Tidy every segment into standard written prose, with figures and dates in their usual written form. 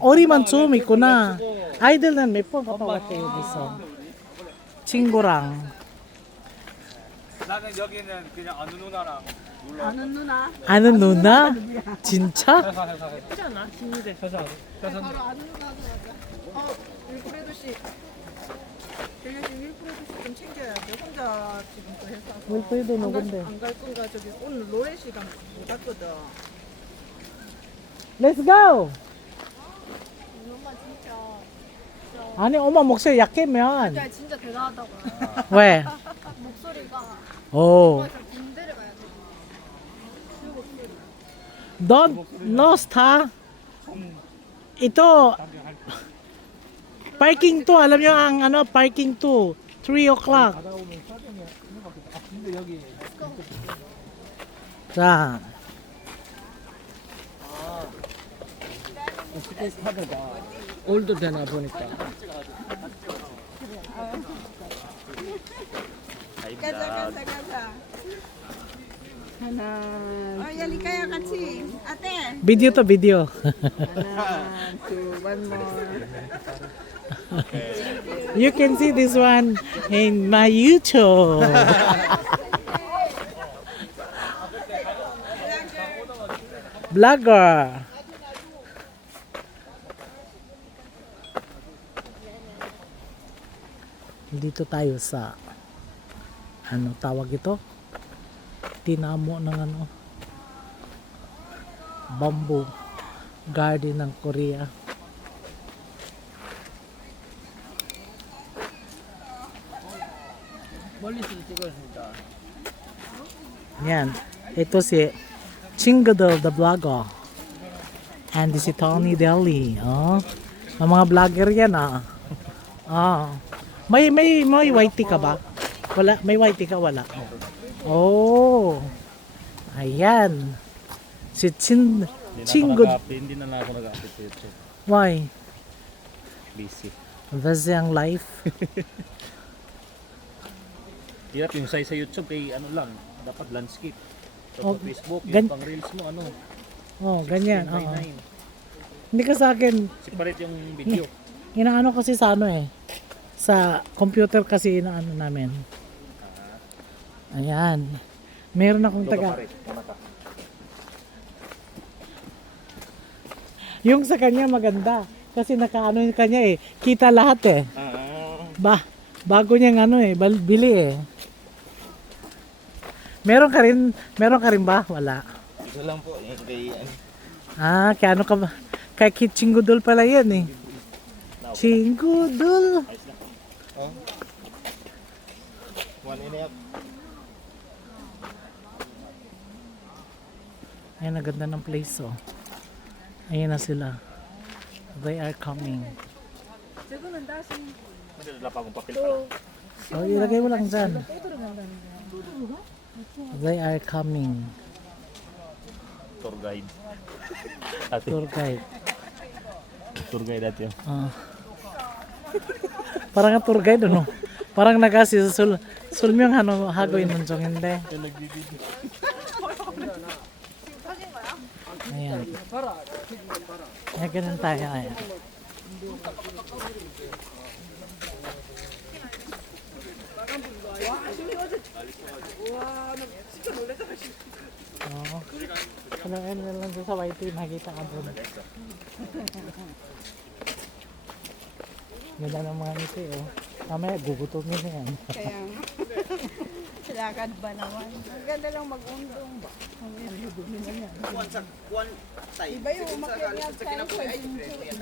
오리만 좀 있구나. 아이들은 몇 번 갔다 왔대 여기서. 친구랑. 나는 여기는 그냥 아는 누나랑 놀러. 아는 누나. 아는 누나? 진짜? 회사잖아. 신무대 회사. 바로 아는 누나도 맞아. 윌프레도 씨. 델리씨 윌프레도 씨 좀 챙겨야 돼. 혼자 지금 또 회사. 윌프레도 누군데? 안갈 건가 저기 오늘 로레 씨가 못 왔거든. Let's go! 엄마 진짜 아니 엄마 목소리 약해면 진짜 대단하다고요. 왜? 목소리가 오. 진짜 군대를 가야 돼. No star. Ito parking to, alam niyo ang ano parking to 3 o'clock. 근데 여기 자, 스페이스하다가 올드 되나 보니까. 가자. 하나. yali kaya 같이. ate. video to video. 하나, two, one more. You can see this one in my YouTube. Vlogger. Dito tayo sa ano tawag ito? Tinamo ng ano bamboo garden ng Korea. 멀리서 찍었습니다. Yan. Ito si Chingadel the Vlogger. And si Tony Deli. Oh. Ang mga vlogger yan ah. Ah. May white tea ka ba? Wala, may white tea ka wala. Oh. Ayan. Si Chingud. Hindi na lang ako nag-update sa YouTube. Why? Busy. Busy ang life. Hirap yung size sa YouTube kay ano lang, dapat landscape. Oh, So, sa Facebook, gan- yung pang reels mo ano, Oh, ganyan. Oo. 999. Hindi ka sa akin, Separate yung video. inaano kasi sa ano eh. Sa computer kasi inaano namin. Ayan. Meron akong Logo taga. pa rin, mata. Yung sa kanya maganda. Kasi nakaano yung kanya eh. Kita lahat eh. Bago niyang ano eh. Bili eh. Meron ka rin ba? Wala. Ito lang po, yung kay Ah, kaya ano ka ba? Kay Chinggudol pala yan eh. Chinggudol. one and a half. Ayan, ang ganda ng place oh. Ayan na sila. They are coming. Wala pa akong papel pala. Oh, ilagay mo lang dyan. They are coming. Tour guide. Tour guide. Tour guide natin yun. Ah. Parang nga tour guide ano. Parang nagasi sulmyong ano hagoy nun jong hindi. Ayan. Ayan, ganun tayo. Ayan. Oo. Kailangan na lang sa YT, nakita ka doon. Ganda ng mga ngiti, oh. Mamaya, gugutumin na yan. Kaya nga. Lakad ba naman? Ang ganda lang mag-undong ba? Iba yung umakyat nga tayo sa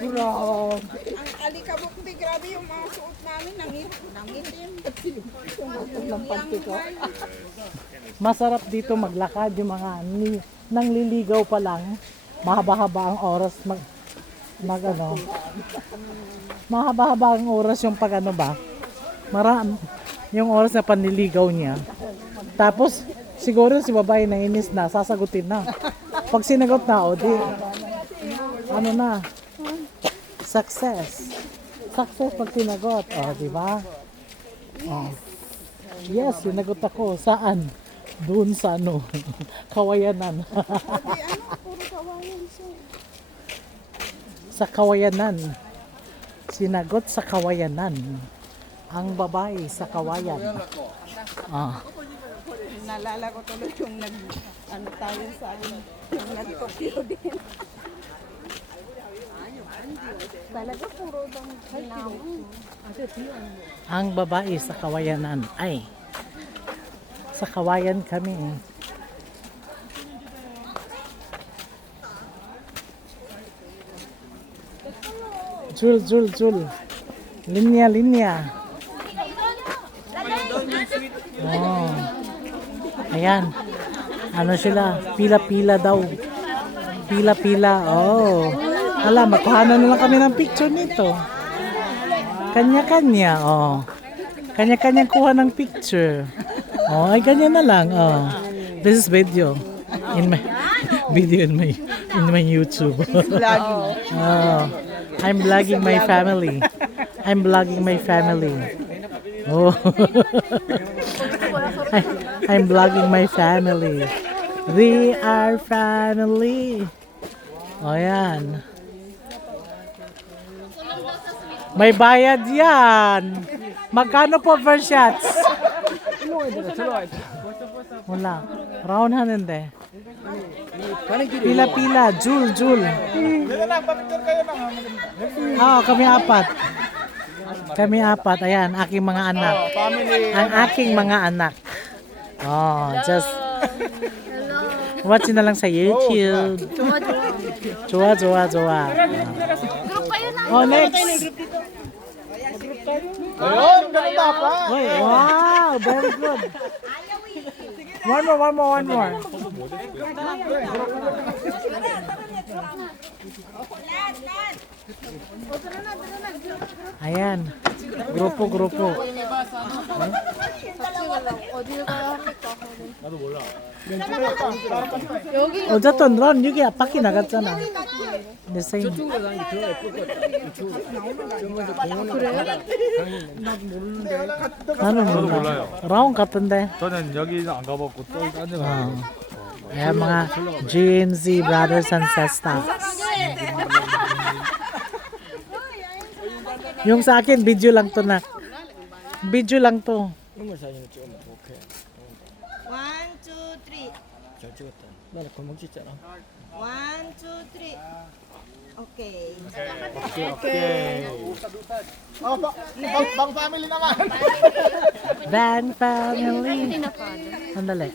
Grabe. Ang alikabok di grabe yung mga suot namin nangitim. Masarap dito maglakad yung mga nangliligaw pa lang. Mahaba-haba ang oras mag ano. Mahaba-haba ang oras yung pag ano ba. Yung oras na panliligaw niya. Tapos siguro si babae nainis na, sasagutin na. Pag sinagot na, o di ano na. Success. Success pag sinagot. O, di ba? Oh. Yes, sinagot ako. Saan? Doon sa ano, Kawayanan. Puro kawayan siya. sa kawayanan. Sinagot sa kawayanan. Ang babae sa kawayan. Ah. Naalala ko tuloy yung ano tayo sa yung nag-Tokyo din. Talaga puro bang ginawang. Ang babae sa kawayanan. Ay. Sa kawayan kami. Jul. Linya. Oh. Ayan. Ano sila? Pila-pila daw. Pila-pila. Oh. Hala, makuhanan na lang kami ng picture nito. Kanya-kanya. Oh. Kanya-kanya kuha ng picture. Oh, ay ganyan na lang. Oh. This is video. In my YouTube. Oh. I'm vlogging my family. Oh. I'm vlogging my family. We are family. O yan. May bayad yan. Magkano po per shots? Wala. Round 하는데. Pila-pila. Jul. Kami apat. Ayan, aking mga anak. Ang aking mga anak. Oh, just watch na lang sa YouTube. Jowa. Group kayo na. Oh, next. Ayun, ganun dapat. Oy, wow, very good. One more. Ayan. Grupo. 어디를 가야 합니까? 어쨌든 넌 여기 밖에 나갔잖아. The same. 나는 몰라. 라운 같은데. 저는 여기는 안 가봤고 또 딴 데 가봤고. Ayan mga GMZ brothers and sisters. Yung sa akin, video lang to na. Video lang to. 1, 2, 3. 잘 찍었다. 나는 골목 찍잖아. 1, 2, 3. Okay. 오케이. 방 패밀리 나만. Band family. Sandali.